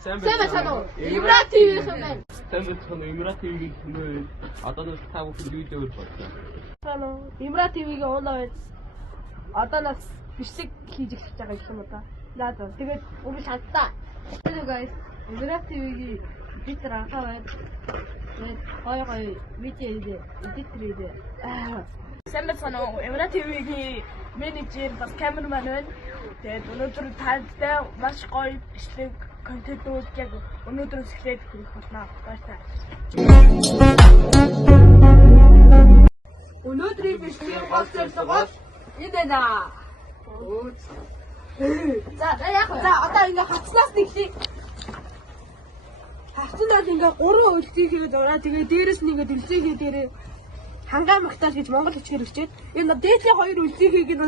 Сайн байна уу? Имра ТV хэмээн. Сайн байна уу? Имра ТV хэмээн. Одоо нас та бүхэн видео болчихсон. Сайн уу? Имра ТV-гийн онлайн одоо нас бичлэг хийж эхэлж байгаа юм уу та? Наад тэгээд өөрөө шалтаа. Hello guys. Имра ТV-гийн бид анхаа байна. Тэгээд гоё видео эдитер хийдэ. Сайн байна уу? Имра ТV-гийн менежер бас камерман байна. Тэгээд өнөөдөр тaalтай маш гоё бичлэг контентууд яг өнөөдрөөс эхлээд хүрэх болно. Баярлалаа. Өнөөдрийн бичлэгийн гол зорилго бол энэ наа. За одоо ингээ хацнаас нэглэе. Хацнаас ингээ 3 үлцгийг хийгээд ороо. Тэгээ дээрэс нь ингээ үлцгийг дээрээ хангаан магтаал гэж монгол хэлээр өчөөд энэ дээдлийн 2 үлцгийг хийгээд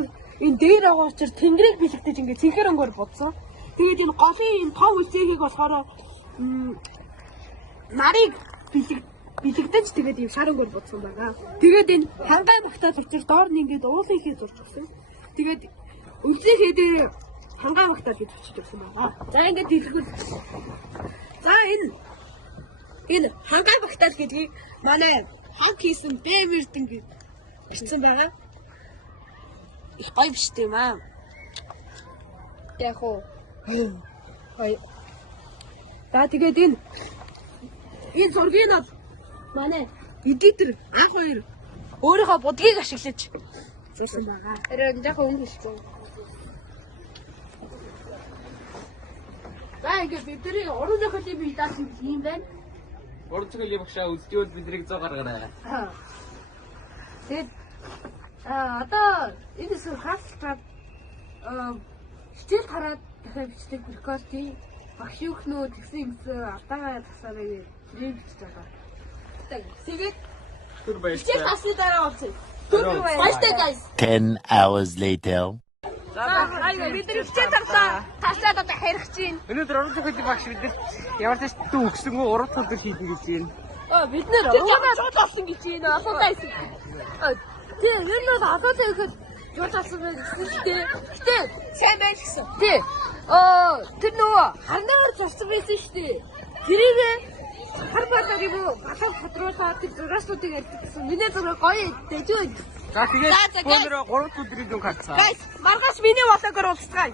энэ дээр байгаа учраас тэнгэрийг бэлэгдэж ингээ цэнхэр өнгөөр бодсон. Тэгээд энэ голын энэ тов үлцгийг болохоор нарыг бэлэгдэж тэгээд ийм шар өнгөөр бодсон байгаа. Тэгээд энэ хангаан магтаал учраас доор нь ингээ уулын ихээ зурж өгсөн. Тэгээд үлцгийг дээр хангаан магтаал гэж өчөж өгсөн байгаа. За ингээ дэлгүүр. За энэ хангаан магтаал гэдгийг манай хог хийсэн Бэмэрдэн гэж бичсэн байгаа. Их гоё биш тийм аа. Яг уу. Хай. За тэгээд энэ зургийг нь манай эдитер анх хоёр өөрийнхөө будгийг ашиглаж зурсан байгаа. Тэр яг өмнө хэлсэн. За ингээд бидний уран зохиолын бие даах юм байна. Уран зохиолын багшаа үзтиуд бидрийг 100 гаргаарай. Тэгээд одоо энэ сүр хаалт хичээл хараад дахиад бичлэг рекордing багш юхнөө тэгсэн юмсан алдаагаа тасаараа нэр бичиж байгаа. Тэгээд Түр баярлалаа. хичээл тасны дараа олцъя. Түр баярлалаа guys. 10 hours later. Айгаа бидний хичээл тарлаа. Таслаад одоо харих чинь. Өнөөдөр уран зохиолын багш бидэнд ямар ч туу өгсөнгөө уран зохиол хийх гэж байна. Бид нэр уунаа жууд болсон гэж байна. Асуудаа исэн. Тийм энэ бол асуудаа ихэд жууд болсон байсан шүү дээ. Гэтэ сайн байж гисэн. Тий. Тэр нөгөө ханаар зурсан байсан шүү дээ. Тэрийг хар баатар юм уу? Батал хөдрүүлээд тэр зураасуудыг ярьдагсан. Миний зураг гоё дэжүү. За тэгээд өнөөдөр 3 өдрийн дүн харцгаа. Guys, маргааш миний влогоор уулзцгаая.